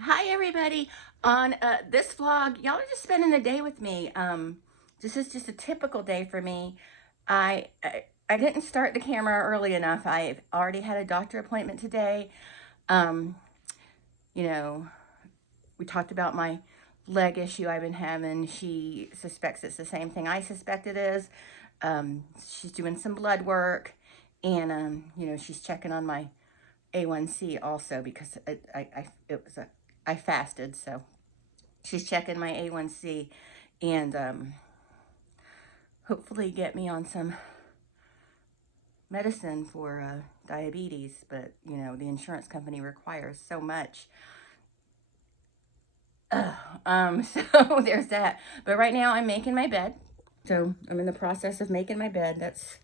Hi everybody. On this vlog, y'all are just spending the day with me. This is just a typical day for me. I didn't start the camera early enough. I've already had a doctor appointment today. Um, you know, we talked about my leg issue I've been having. She suspects it's the same thing I suspect it is. She's doing some blood work, and she's checking on my A1C also because I fasted, so she's checking my A1C and hopefully get me on some medicine for diabetes. But, the insurance company requires so much. So there's that. But right now I'm making my bed. So I'm in the process of making my bed. That's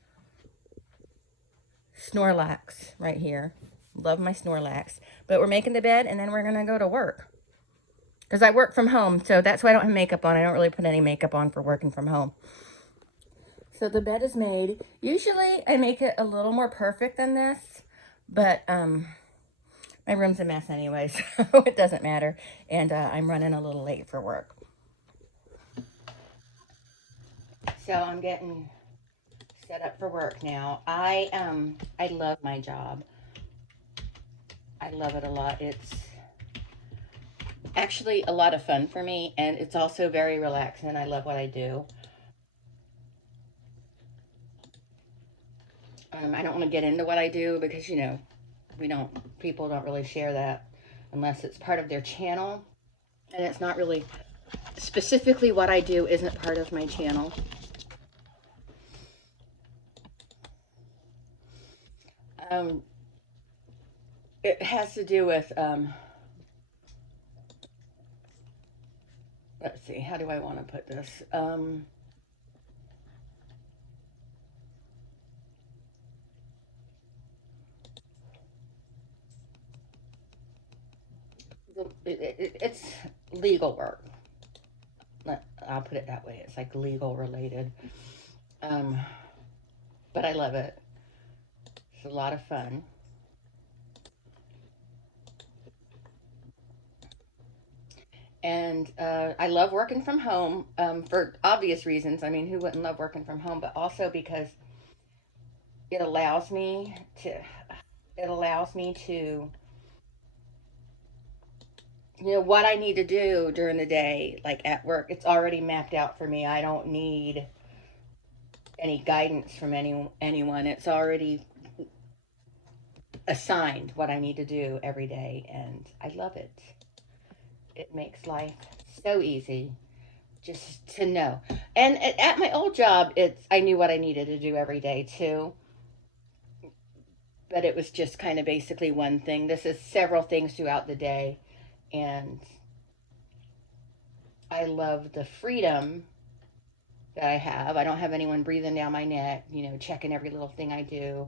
Snorlax right here. Love my Snorlax. But we're making the bed and then we're going to go to work. Because I work from home, so that's why I don't have makeup on. I don't really put any makeup on for working from home. So the bed is made. Usually I make it a little more perfect than this, but my room's a mess anyway, so it doesn't matter. And I'm running a little late for work. So I'm getting set up for work now. I love my job. I love it a lot. It's actually a lot of fun for me, and it's also very relaxing. I love what I do. I don't want to get into what I do because people don't really share that unless it's part of their channel, and it's not really specifically what I do isn't part of my channel. Um, it has to do with let's see, how do I want to put this? It's legal work. I'll put it that way. It's like legal related. Um, but I love it. It's a lot of fun. And I love working from home for obvious reasons. I mean, who wouldn't love working from home? But also because it allows me to, it allows me to, what I need to do during the day, like at work, it's already mapped out for me. I don't need any guidance from anyone. It's already assigned what I need to do every day, and I love it. It makes life so easy just to know. And at my old job, it's I knew what I needed to do every day too, but it was just kind of basically one thing. This is several things throughout the day, and I love the freedom that I have. I don't have anyone breathing down my neck, checking every little thing I do.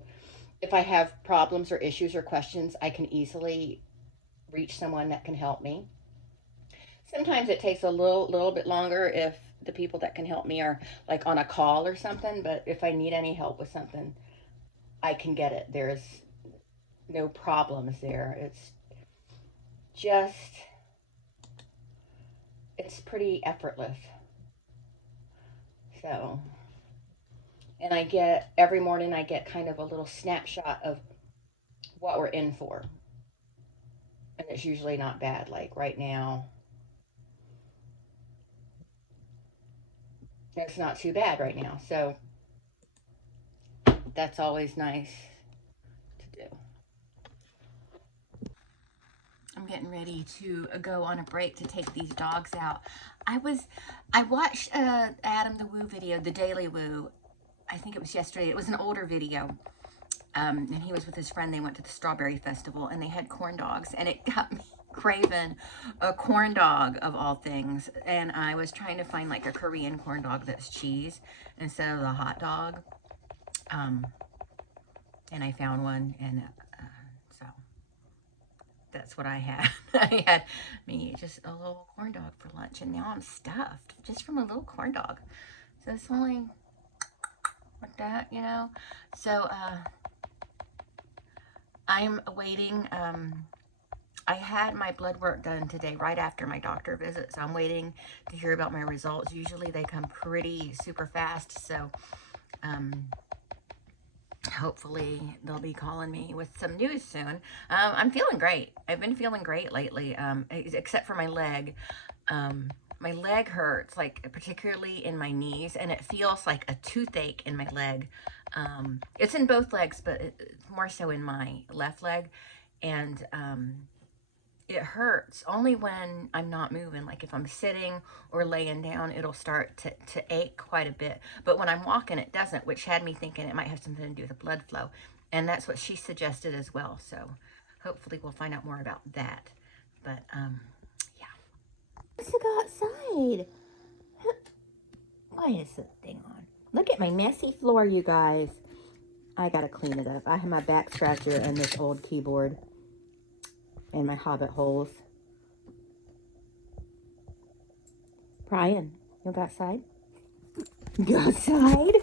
If I have problems or issues or questions, I can easily reach someone that can help me. Sometimes it takes a little bit longer if the people that can help me are like on a call or something, but if I need any help with something, I can get it. There's no problems there. Just it's pretty effortless. So, and I get every morning I get kind of a little snapshot of what we're in for. And it's usually not bad. Like right now, it's not too bad right now. So that's always nice to do. I'm getting ready to go on a break to take these dogs out. I watched Adam the Woo video, the Daily Woo. I think it was yesterday. It was an older video. And he was with his friend. They went to the Strawberry Festival and they had corn dogs, and it got me craving a corn dog of all things. And I was trying to find like a Korean corn dog that's cheese instead of the hot dog. Um, and I found one, and so that's what I had. I had me just a little corn dog for lunch, and now I'm stuffed just from a little corn dog. So it's only like that. So I'm awaiting I had my blood work done today right after my doctor visit, so I'm waiting to hear about my results. Usually they come pretty super fast, so hopefully they'll be calling me with some news soon. I'm feeling great. I've been feeling great lately, except for my leg. My leg hurts, like particularly in my knees, and it feels like a toothache in my leg. It's in both legs, but it's more so in my left leg. And it hurts only when I'm not moving. Like if I'm sitting or laying down, it'll start to ache quite a bit. But when I'm walking, it doesn't, which had me thinking it might have something to do with the blood flow. And that's what she suggested as well. So hopefully we'll find out more about that. But yeah. Let's go outside. Why is this thing on? Look at my messy floor, you guys. I gotta clean it up. I have my back scratcher and this old keyboard and my hobbit holes. Brian, you go outside? Go outside?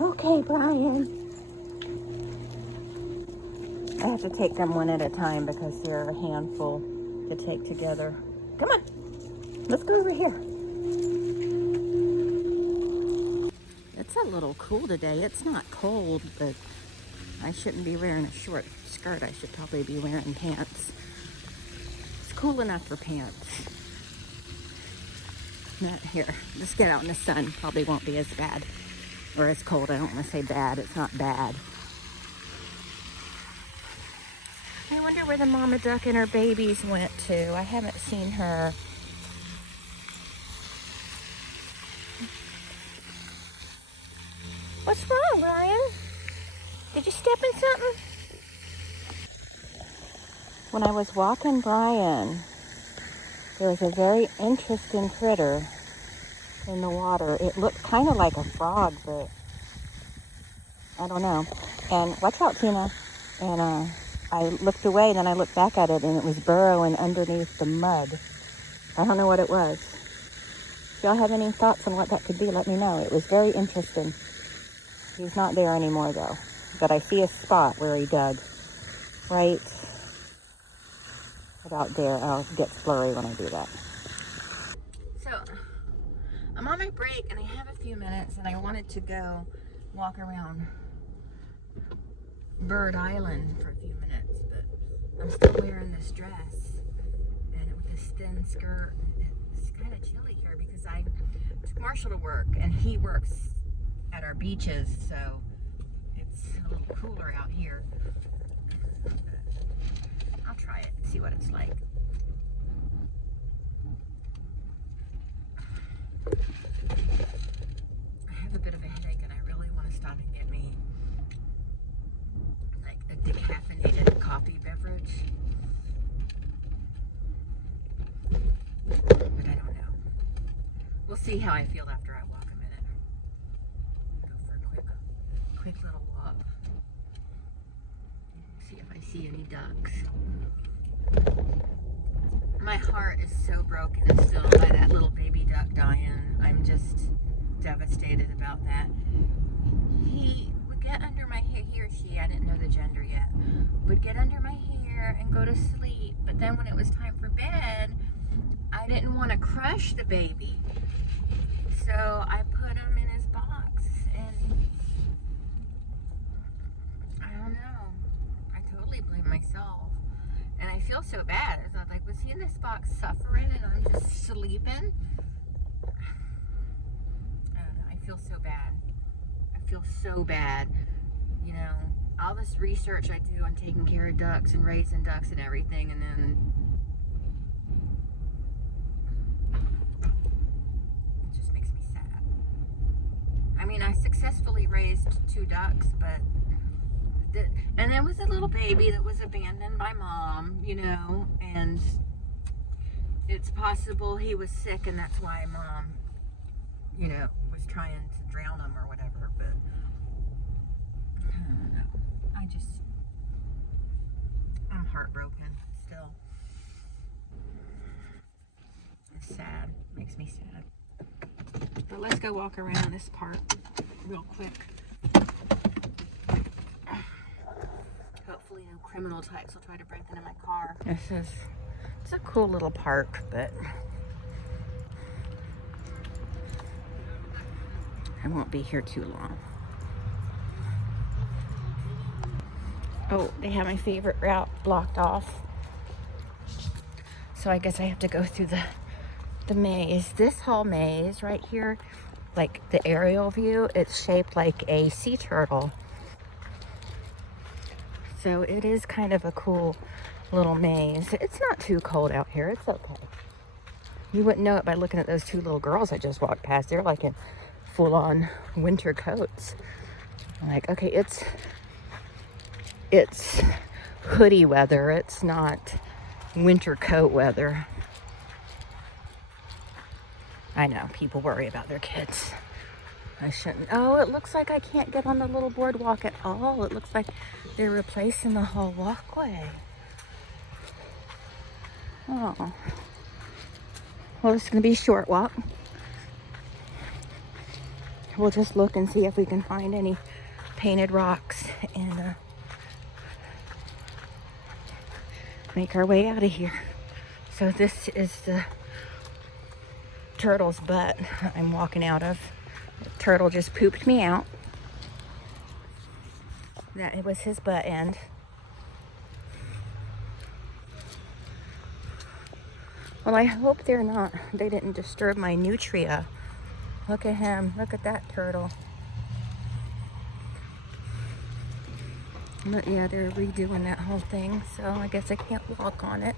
Okay, Brian. I have to take them one at a time because they're a handful to take together. Come on, let's go over here. It's a little cool today. It's not cold, but I shouldn't be wearing a short skirt. I should probably be wearing pants. It's cool enough for pants. Not here. Just get out in the sun. Probably won't be as bad or as cold. I don't want to say bad. It's not bad. I wonder where the mama duck and her babies went to. I haven't seen her. What's wrong, Brian? Did you step in something? When I was walking Brian, there was a very interesting critter in the water. It looked kind of like a frog, but I don't know. And watch out, Tina. And I looked away, and then I looked back at it, and it was burrowing underneath the mud. I don't know what it was. If y'all have any thoughts on what that could be, let me know. It was very interesting. He's not there anymore, though. But I see a spot where he dug. Right about there. Oh, it gets blurry when I do that. So, I'm on my break, and I have a few minutes, and I wanted to go walk around Bird Island for a few minutes, but I'm still wearing this dress and with this thin skirt. It's kind of chilly here because I took Marshall to work, and he works at our beaches, so it's a little cooler out here. But I'll try it and see what it's like. I have a bit of a headache, and I really want to stop and get me like a decaffeinated coffee beverage. But I don't know. We'll see how I feel after I walk a minute. Go for a quick little walk. See if I see any ducks. My heart is so broken still by that little baby duck dying. I'm just devastated about that. He would get under my hair, he or she, I didn't know the gender yet, would get under my hair and go to sleep. But then when it was time for bed, I didn't want to crush the baby. So I put him in his box, and I don't know. I totally blame myself. And I feel so bad. It's not like, was he in this box suffering and I'm just sleeping? I don't know. I feel so bad. I feel so bad. You know, all this research I do on taking care of ducks and raising ducks and everything, and then it just makes me sad. I mean, I successfully raised 2 ducks, but and there was a little baby that was abandoned by mom, you know, and it's possible he was sick, and that's why mom, you know, was trying to drown him or whatever. But I don't know. I'm heartbroken still. It's sad. Makes me sad. But let's go walk around this park real quick. Hopefully hopefully no criminal types will try to break into my car. It's a cool little park, but I won't be here too long. Oh, they have my favorite route blocked off. So I guess I have to go through the maze. This whole maze right here, like the aerial view, it's shaped like a sea turtle. So it is kind of a cool little maze. It's not too cold out here. It's okay. You wouldn't know it by looking at those two little girls I just walked past. They're like in full-on winter coats. I'm like, okay, it's hoodie weather. It's not winter coat weather. I know, people worry about their kids. I shouldn't. Oh, it looks like I can't get on the little boardwalk at all. It looks like they're replacing the whole walkway. Oh. Well, it's going to be a short walk. We'll just look and see if we can find any painted rocks and make our way out of here. So this is the turtle's butt I'm walking out of. The turtle just pooped me out. That it was his butt end. Well, I hope they didn't disturb my nutria. Look at him. Look at that turtle. But yeah, they're redoing that whole thing, so I guess I can't walk on it.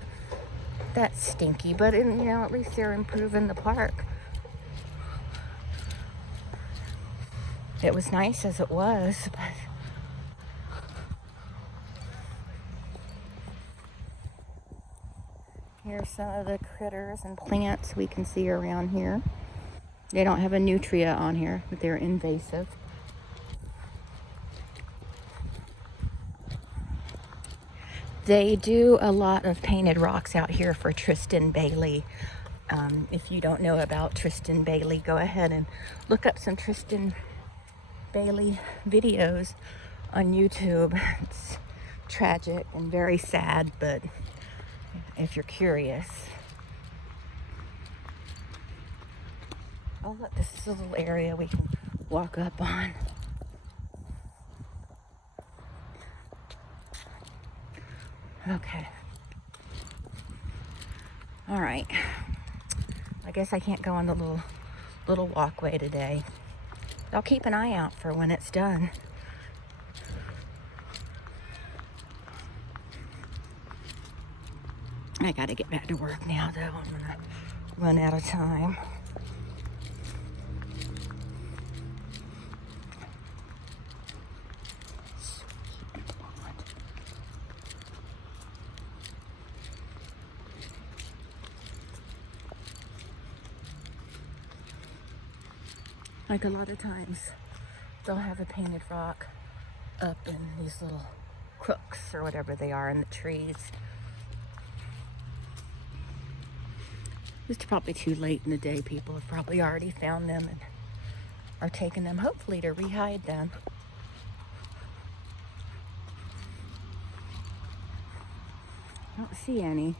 That's stinky, but you know, at least they're improving the park. It was nice as it was, but here's some of the critters and plants we can see around here. They don't have a nutria on here, but they're invasive. They do a lot of painted rocks out here for Tristan Bailey. If you don't know about Tristan Bailey, go ahead and look up some Tristan Bailey videos on YouTube. It's tragic and very sad, but if you're curious. Oh look, this is a little area we can walk up on. Okay. All right. I guess I can't go on the little walkway today. I'll keep an eye out for when it's done. I gotta get back to work now, though. I'm gonna run out of time. Like a lot of times, they'll have a painted rock up in these little crooks or whatever they are in the trees. It's probably too late in the day. People have probably already found them and are taking them, hopefully, to rehide them. I don't see any.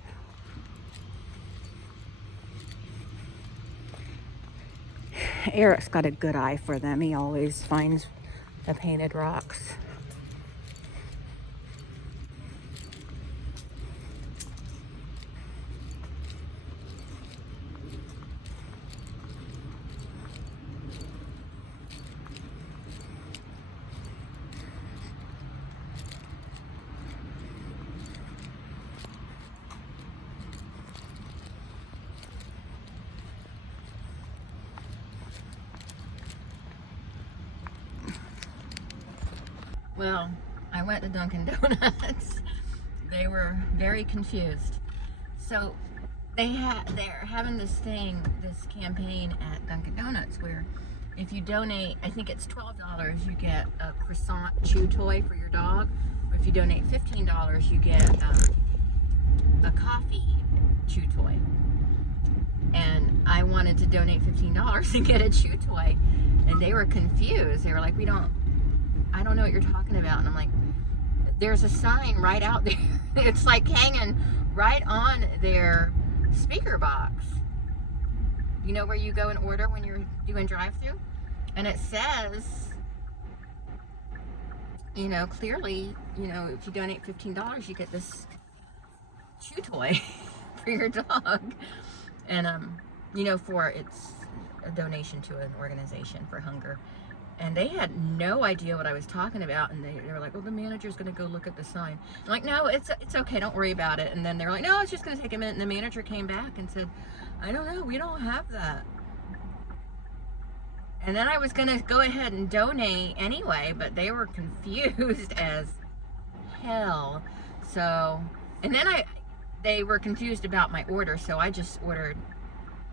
Eric's got a good eye for them. He always finds the painted rocks. Well, I went to Dunkin' Donuts. They were very confused. So they're having this campaign at Dunkin' Donuts where if you donate, I think it's $12, you get a croissant chew toy for your dog. Or if you donate $15, you get a coffee chew toy. And I wanted to donate $15 and get a chew toy. And they were confused. They were like, I don't know what you're talking about. And I'm like, there's a sign right out there. It's like hanging right on their speaker box. You know where you go and order when you're doing drive-through? And it says, you know, clearly, you know, if you donate $15, you get this chew toy for your dog. And, you know, it's a donation to an organization for hunger. And they had no idea what I was talking about, and they were like, well, the manager's gonna go look at the sign. I'm like, no, it's okay, don't worry about it. And then they're like, no, it's just gonna take a minute. And the manager came back and said, I don't know, we don't have that. And then I was gonna go ahead and donate anyway, but they were confused as hell. So, and then they were confused about my order, so I just ordered,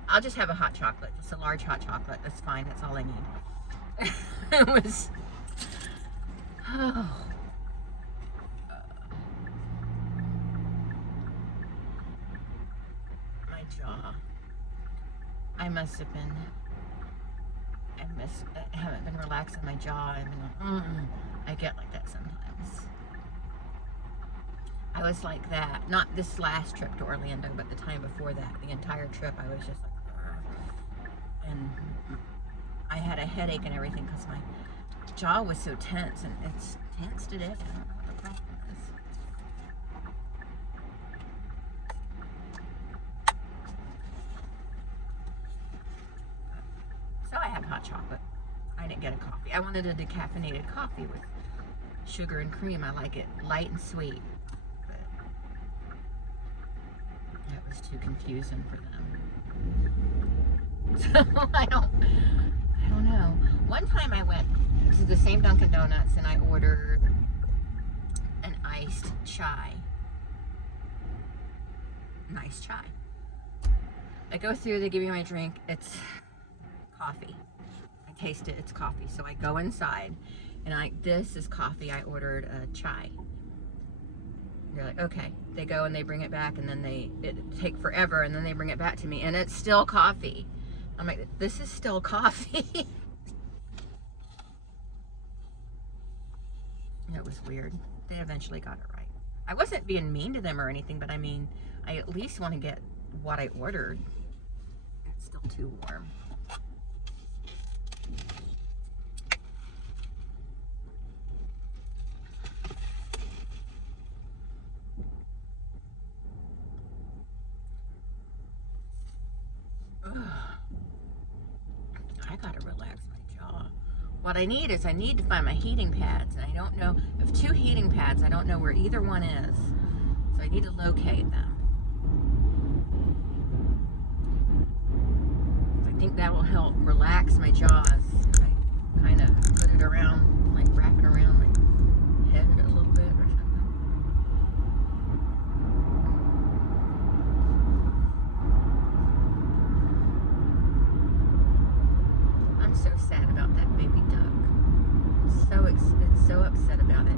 I'll just have a hot chocolate, just a large hot chocolate, that's fine, that's all I need. It was, oh. My jaw. I must have been, I haven't been relaxing my jaw. I've been like, I get like that sometimes. I was like that, not this last trip to Orlando, but the time before that, the entire trip, I was just like, and I had a headache and everything because my jaw was so tense, and it's tense to death. I don't know what the problem is. So I had hot chocolate. I didn't get a coffee. I wanted a decaffeinated coffee with sugar and cream. I like it light and sweet. But that was too confusing for them. So I don't know. One time I went to the same Dunkin' Donuts and I ordered an iced chai. Nice chai. I go through, they give me my drink, it's coffee. I taste it, it's coffee. So I go inside and this is coffee, I ordered a chai. They're like, okay. They go and they bring it back, and then it take forever, and then they bring it back to me and it's still coffee. I'm like, this is still coffee. It was weird. They eventually got it right. I wasn't being mean to them or anything, but I mean, I at least want to get what I ordered. It's still too warm. I gotta relax my jaw. What I need is I need to find my heating pads, and I don't know. I have 2 heating pads. I don't know where either one is, so I need to locate them. I think that will help relax my jaws. I kind of put it around, like wrap it around my head a little bit or something. I'm so sad about that baby duck. It's so upset about it.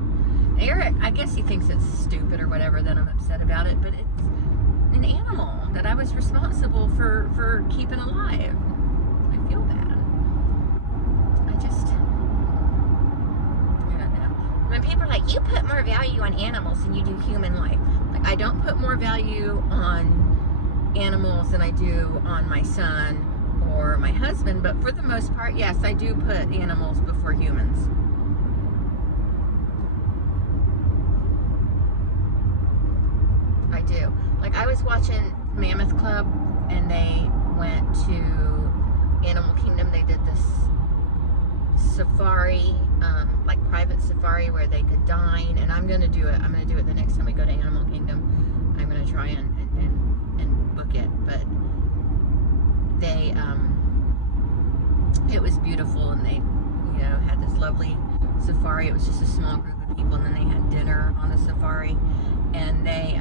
Eric, I guess he thinks it's stupid or whatever that I'm upset about it, but it's an animal that I was responsible for keeping alive. I feel bad. I don't know. When people are like, you put more value on animals than you do human life. Like, I don't put more value on animals than I do on my son or my husband, but for the most part, yes, I do put animals before humans. I do. Like, I was watching Mammoth Club, and they went to Animal Kingdom. They did this safari, like private safari where they could dine, and I'm gonna do it. I'm gonna do it the next time we go to Animal Kingdom. I'm gonna try and book it, but they it was beautiful, and they, you know, had this lovely safari. It was just a small group of people, and then they had dinner on the safari, and they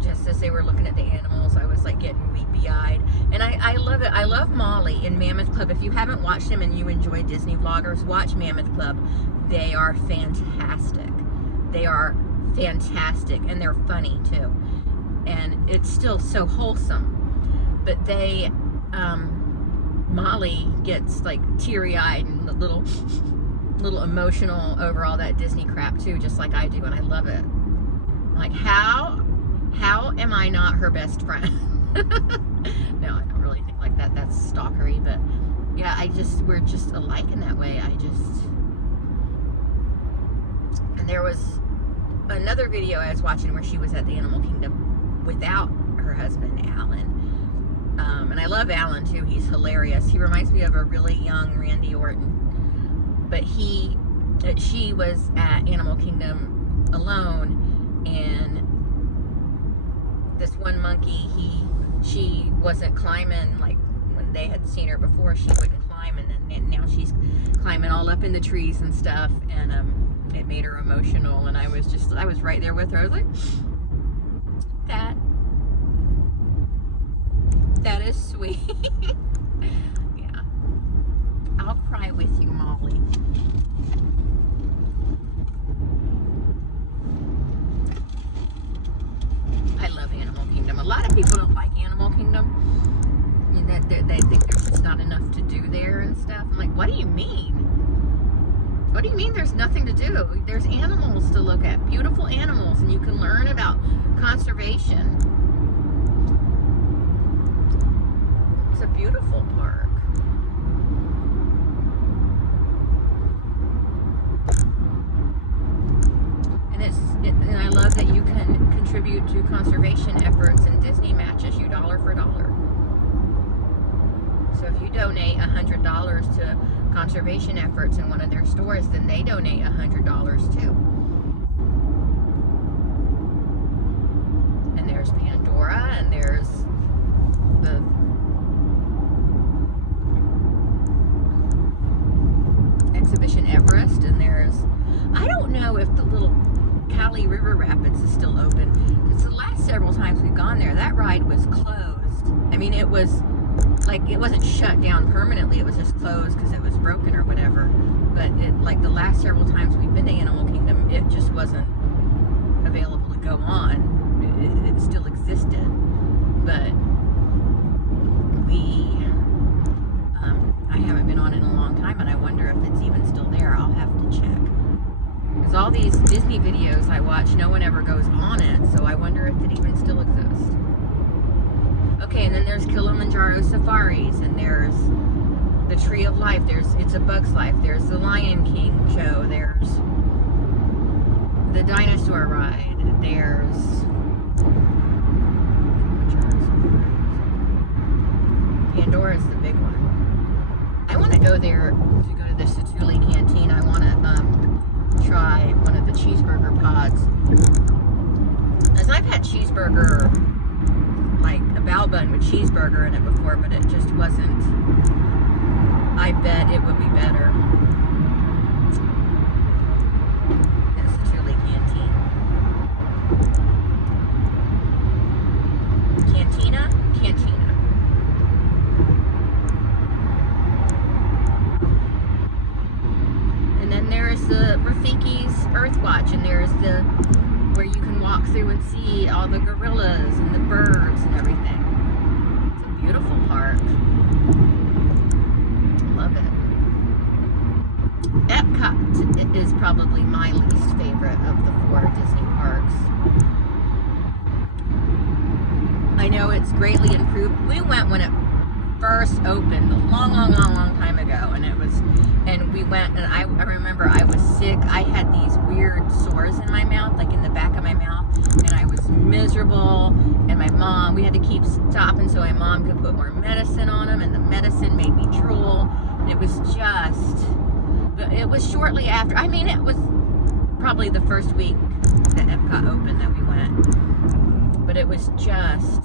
just as they were looking at the animals, I was like getting weepy-eyed. And I love it. I love Molly in Mammoth Club. If you haven't watched them and you enjoy Disney vloggers, watch Mammoth Club. They are fantastic. They are fantastic, and they're funny too. And it's still so wholesome. But they, Molly gets like teary-eyed and a little little emotional over all that Disney crap too, just like I do, and I love it. Like, how am I not her best friend? No, I don't really think like that. That's stalkery, but yeah, we're just alike in that way. And there was another video I was watching where she was at the Animal Kingdom without her husband, Alan. And I love Alan too. He's hilarious. He reminds me of a really young Randy Orton. But she was at Animal Kingdom alone, and this one monkey, she wasn't climbing like when they had seen her before. She wouldn't climb, and then now she's climbing all up in the trees and stuff, and it made her emotional. And I was right there with her. I was like, that is sweet. Yeah, I'll cry with you, Molly. I love Animal Kingdom. A lot of people don't like Animal Kingdom. They think there's just not enough to do there and stuff. I'm like, what do you mean? What do you mean there's nothing to do? There's animals to look at, beautiful animals, and you can learn about conservation. It's a beautiful park. And I love that you can contribute to conservation efforts, and Disney matches you dollar for dollar. So if you donate $100 to conservation efforts in one of their stores, then they donate $100 too. And there's Pandora, and there's the Exhibition Everest, and there's, I don't know if the little Cali River Rapids is still open, because the last several times we've gone there, that ride was closed. I mean, it was like, it wasn't shut down permanently, it was just closed because it was broken or whatever. But like the last several times we've been to Animal Kingdom, it just wasn't available to go on. It still existed, but I haven't been on it in a long time, and I wonder if it's even still there. I'll have to check. Because all these Disney videos I watch, no one ever goes on it, so I wonder if it even still exists. Okay, and then there's Kilimanjaro Safaris, and there's the Tree of Life, there's It's a Bug's Life, there's the Lion King show, there's the dinosaur ride, there's Pandora's the big one. I want to go there to go to the Satu'li Canteen. I want to try one of the cheeseburger pods. As I've had cheeseburger, like a bao bun with cheeseburger in it before, but it just wasn't. I bet it would be better. That's Satu'li Canteen. Cantina? Cantina. And then there's the Rafiki's Earthwatch, and there's the where you can walk through and see all the gorillas and the birds and everything. It's a beautiful park. Love it. Epcot is probably my least favorite of the 4 Disney parks. I know it's greatly improved. We went when it first opened a long time ago, and we went, and I remember I was sick. I had these weird sores in my mouth, like in the back of my mouth, and I was miserable, and we had to keep stopping so my mom could put more medicine on them, and the medicine made me drool, and it was shortly after, I mean, it was probably the first week that Epcot opened that we went, but it was just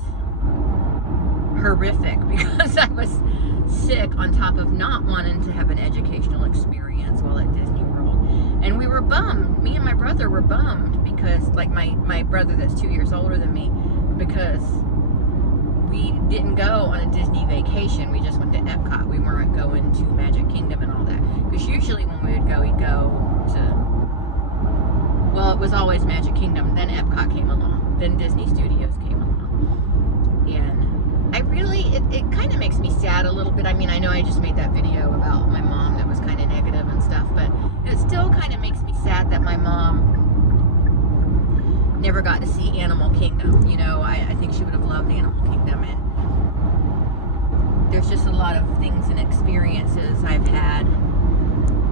horrific because I was sick on top of not wanting to have an educational experience while at Disney World. And we were bummed. Me and my brother were bummed because, like, my brother that's 2 years older than me, because we didn't go on a Disney vacation. We just went to Epcot. We weren't going to Magic Kingdom and all that. Because usually when we would go, we'd go to, well, it was always Magic Kingdom. Then Epcot came along. Then Disney Studios came along. And I really, it kind of makes me sad a little bit. I mean, I know I just made that video about my mom that was kind of negative and stuff, but It still kind of makes me sad that my mom never got to see Animal Kingdom. You know, I think she would have loved Animal Kingdom, and there's just a lot of things and experiences I've had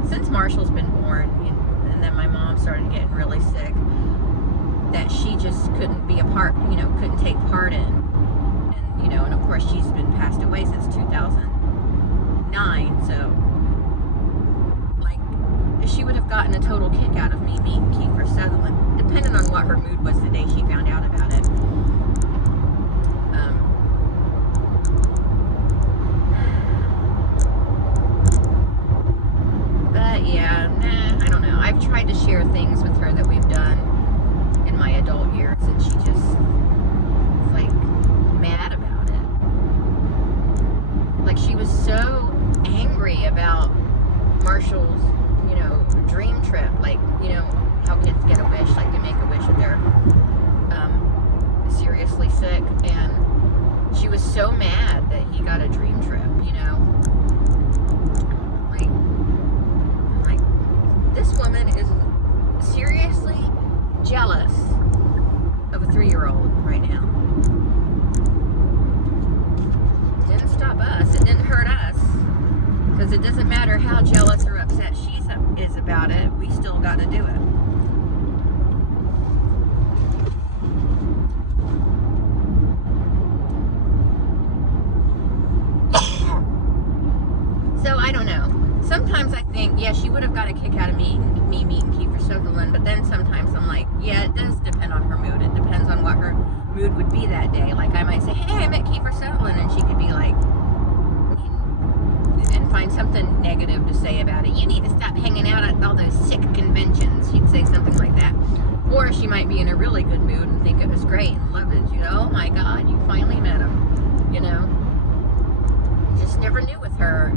since Marshall's been born, and then my mom started getting really sick, that she just couldn't be a part, you know, couldn't take part in. And, you know, and of course she's been passed away since 2009, so, like, she would have gotten a total kick out of me meeting Kiefer Sutherland, depending on what her mood was the day she found out about it. But yeah, I don't know. I've tried to share things with her that we've done in my adult years, and she just is like mad about it. Like, she was so angry about Marshall's, you know, dream trip. Like, you know, how kids get a wish, like they make a wish if they're seriously sick, and she was so mad that he got a dream trip, you know. Like this woman is seriously jealous of a 3-year-old right now. It didn't stop us, it didn't hurt us, because it doesn't matter how jealous or upset she is about it, we still got to do it. So I don't know. Sometimes I think, yeah, she would have got a kick out of me meeting Kiefer Sutherland, but then sometimes I'm like, yeah, it does depend on her mood. It depends on what her mood would be that day. Like, I might say, hey, I met Kiefer Sutherland, and she could be like, and find something negative to say about it. You need to stop hanging out at all those sick conventions. She'd say something like that. Or she might be in a really good mood and think it was great and love it. You know, oh my God, you finally met him. You know, just never knew with her.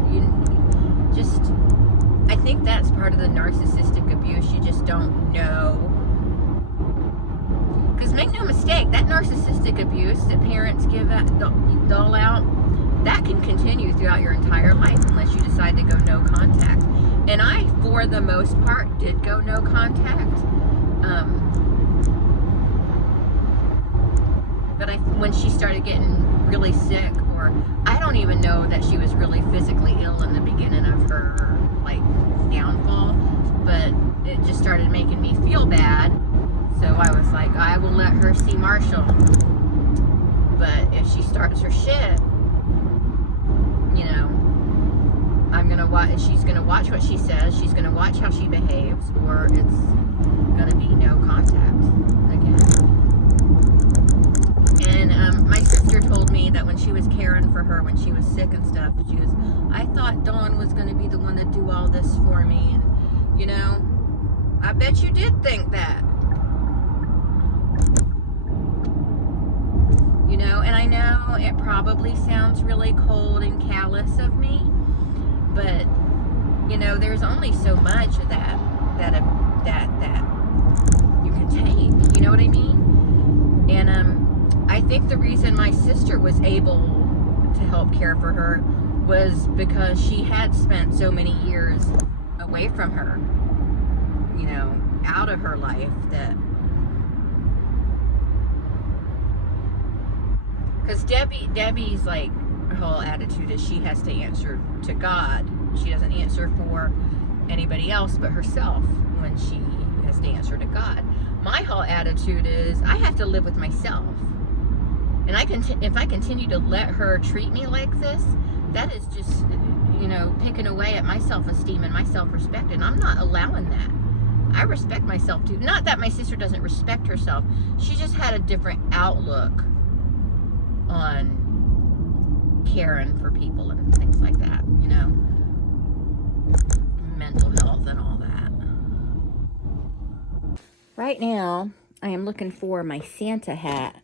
I think that's part of the narcissistic abuse. You just don't know. Because make no mistake, that narcissistic abuse that parents dole out, that can continue throughout your entire life unless you decide to go no contact. And I, for the most part, did go no contact. But when she started getting really sick, or I don't even know that she was really physically ill in the beginning of her, like, downfall, but it just started making me feel bad. So I was like, I will let her see Marshall. But if she starts her shit, you know, I'm gonna watch. She's gonna watch what she says. She's gonna watch how she behaves, or it's gonna be no contact again. And my sister told me that when she was caring for her when she was sick and stuff, she was, I thought Dawn was gonna be the one to do all this for me, and you know, I bet you did think that. You know, and I know it probably sounds really cold and callous of me, but you know, there's only so much of that you can take. You know what I mean? And I think the reason my sister was able to help care for her was because she had spent so many years away from her, you know, out of her life, that because Debbie's like, her whole attitude is she has to answer to God. She doesn't answer for anybody else but herself when she has to answer to God. My whole attitude is I have to live with myself. And if I continue to let her treat me like this, that is just, you know, picking away at my self-esteem and my self-respect, and I'm not allowing that. I respect myself too. Not that my sister doesn't respect herself. She just had a different outlook on caring for people and things like that, you know, mental health and all that. Right now, I am looking for my Santa hat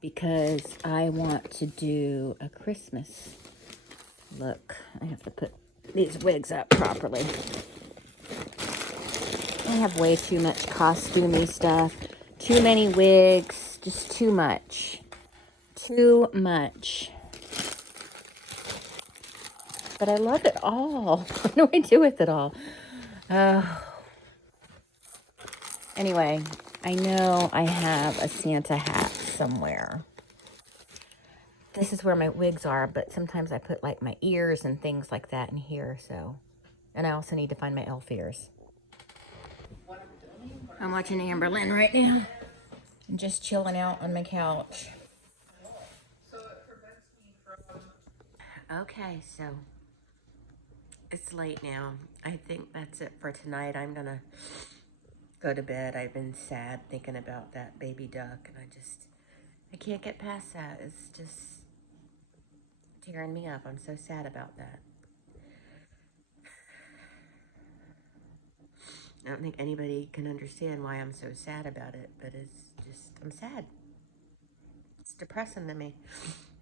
because I want to do a Christmas look. I have to put these wigs up properly. I have way too much costumey stuff, too many wigs, just too much. Too much. But I love it all. What do I do with it all? Anyway, I know I have a Santa hat somewhere. This is where my wigs are, but sometimes I put like my ears and things like that in here, so. And I also need to find my elf ears. I'm watching Amberlynn right now. I'm just chilling out on my couch. Okay, so it's late now. I think that's it for tonight. I'm gonna go to bed. I've been sad thinking about that baby duck, and I can't get past that. It's just tearing me up. I'm so sad about that. I don't think anybody can understand why I'm so sad about it, but it's just, I'm sad. It's depressing to me.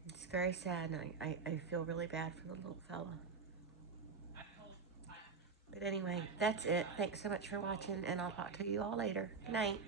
It's very sad, and I feel really bad for the little fella. But anyway, that's it. Thanks so much for watching, and I'll talk to you all later. Good night.